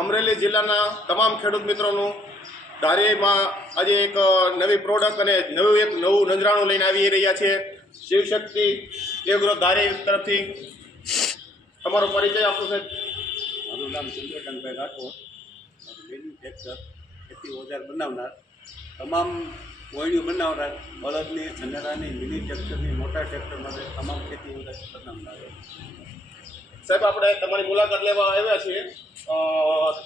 અમરેલી જિલ્લાના તમામ ખેડૂત મિત્રોનું ધારીમાં આજે એક નવી પ્રોડક્ટ અને નવું નજરાણું લઈને આવી રહ્યા છે. શિવશક્તિ એગ્રો ધારી તરફથી તમારો પરિચય આપો સાહેબ. મારું નામ ચંદ્રકાંતભાઈ રાઠોડ, મેન્યુફેક્ચર ખેતી ઓજાર બનાવનાર, તમામ વોયણીઓ બનાવનાર, બળદની, છંદરાની, મિની ટ્રેક્ટરની, મોટા ટ્રેક્ટર માટે તમામ ખેતી ઓજાર બનાવનાર. સાહેબ, આપણે તમારી મુલાકાત લેવા આવ્યા છીએ.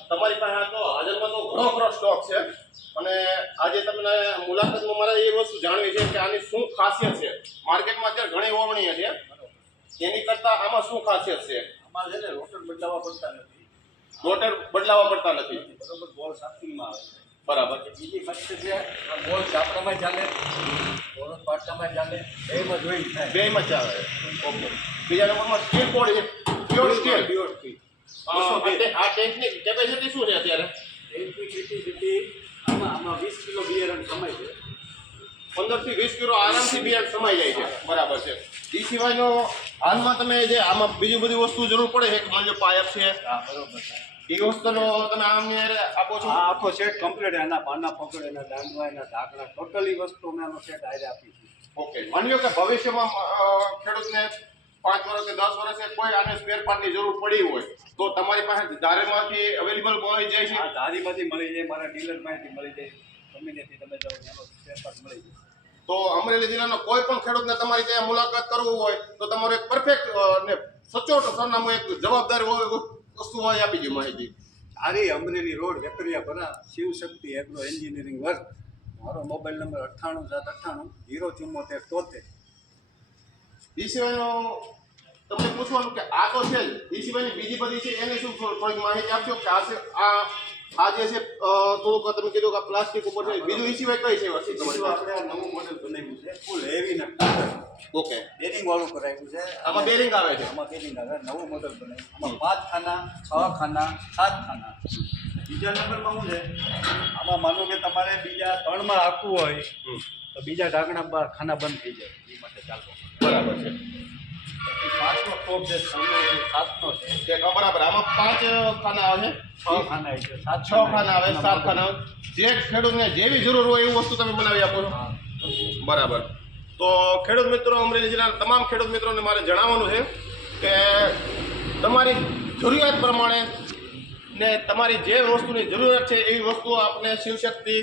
તમારી પાસે તો હાજરમાં તો ઘણો ખરો સ્ટોક છે અને આજે તમને મુલાકાતમાં મારે એ વસ્તુ જાણવી છે કે આની શું ખાસિયત છે. માર્કેટમાં અત્યારે ઘણી વાવણીઓ છે, એની કરતાં આમાં શું ખાસિયત છે? આમાં છે ને રોટર બદલાવવા પડતા નથી. રોટર બદલાવવા પડતા નથી. બરોબર, બોલ સાફિંગમાં આવે છે. બરાબર. બીજી ખાસિયત છે, આ બોલ ચાપડામાં ચાલે, બોલ પાટામાં ચાલે, બેમાં જોઈન્ટ થાય. બેમાં ચાલે. ઓકે. બીજા નંબરમાં સ્ટીલ બોર્ડ છે, પ્યોર સ્ટીલ. આ ટેન્કની કેપેસિટી શું છે અત્યારે? ટેન્કની કેપેસિટી આમાં 20 કિલો બિયારણ સમાય છે. 15 થી 20 કિલો આરામથી બિયારણ સમાઈ જાય છે. બરાબર છે. એ સિવાયનો હાલમાં તમે જે આમાં બીજી બધી વસ્તુ જરૂર પડે છે, માની લો પાયપ છે, બરોબર છે, એ વસ્તુનો તમે આમને આપો છો? આ આખો સેટ કમ્પ્લીટ, એના પાના પકડે, એના દાંડવા, એના ઢાંકણા, ટોટલી વસ્તુ અમે આનો સેટ આયરે આપી છે. ઓકે. માની લો કે ભવિષ્યમાં ખેડૂતને 5 વર્ષ કે 10 વર્ષે કોઈ આને સ્પેર પાર્ટની જરૂર પડી હોય તો તમારી પાસે ધારેમાંથી અવેલેબલ મળી જાય છે? આ ધારીમાંથી મળી જાય, મારા ડીલરમાંથી મળી જાય, ગમે તમે જાઓ એનો સ્પેર પાર્ટ મળી જાય. તો અમરેલી જિલ્લાનો કોઈ પણ ખેડૂતને તમારી ત્યાં મુલાકાત કરવું હોય તો તમારું એક પરફેક્ટ અને સચોટ સરનામું, એક જવાબદાર વસ્તુ હોય આપી દો માહિતી. આરી Amreli road, Vekariyapara, Shivshakti agro engineering work. મારો મોબાઈલ નંબર 98 798 074 73. એ સિવાયનો તમને પૂછવાનું કે આ તો છે જ, એ સિવાયની બીજી બધી છે એની શું થોડીક માહિતી આપશો કે આ જે છે થોડુંક તમે કીધું કે પ્લાસ્ટિક ઉપર છે, બીજું એ સિવાય કઈ છે વસ્તુ તમારી પાસે? આપણે આ નવું મોડેલ બનાવ્યું છે, ફૂલ હેવી ના ઓકે. બેરિંગ વાળું કરાવ્યું છે. આમાં બેરિંગ આવે છે? આમાં બેરિંગ આવે, નવું મોડેલ બનાવ્યું. આમાં 5 ખાના, 6 ખાના, 7 ખાના. બીજા નંબરમાં શું છે, આમાં માનો કે તમારે બીજા 3માં હાંકવું હોય તો બીજા ઢાંકણા ખાના બંધ થઈ જાય, એ માટે ચાલવો. બરાબર છે. 5નો ટોપ છે, 6નો છે, 7નો છે. બરાબર. આમાં 5 ખાના આવે છે, 6 ખાના આવે છે, 6 ખાના આવે, 7 ખાના આવે. જે ખેડૂતને જેવી જરૂર હોય એવી વસ્તુ તમે બનાવી આપો છો? બરાબર. તો ખેડૂત મિત્રો, અમરેલી જિલ્લાના તમામ ખેડૂત મિત્રોને મારે જણાવવાનું છે કે તમારી જરૂરિયાત પ્રમાણે ને તમારી જે વસ્તુની જરૂરિયાત છે એવી વસ્તુઓ આપને શિવશક્તિ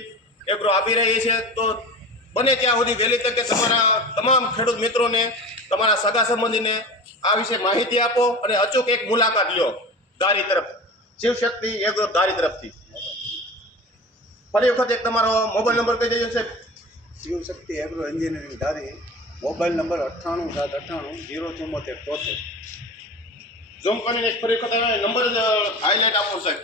એગ્રો આપી રહી છે. તો બને ત્યાં સુધી વહેલી તકે તમારા તમામ ખેડૂત મિત્રોને, તમારા સગા સંબંધીને આ વિશે માહિતી આપો અને અચૂક એક મુલાકાત લો ધારી તરફ, શિવશક્તિ એગ્રો ધારી તરફથી. ફરી વખત એક તમારો મોબાઈલ નંબર કહી દેજો સાહેબ. શિવશક્તિ એગ્રો એન્જિનિયરિંગ ધારી, મોબાઈલ નંબર 98 798 074 73. ઝૂમ કરીને એક ફરી વખત નંબર હાઇલાઇટ આપો સાહેબ.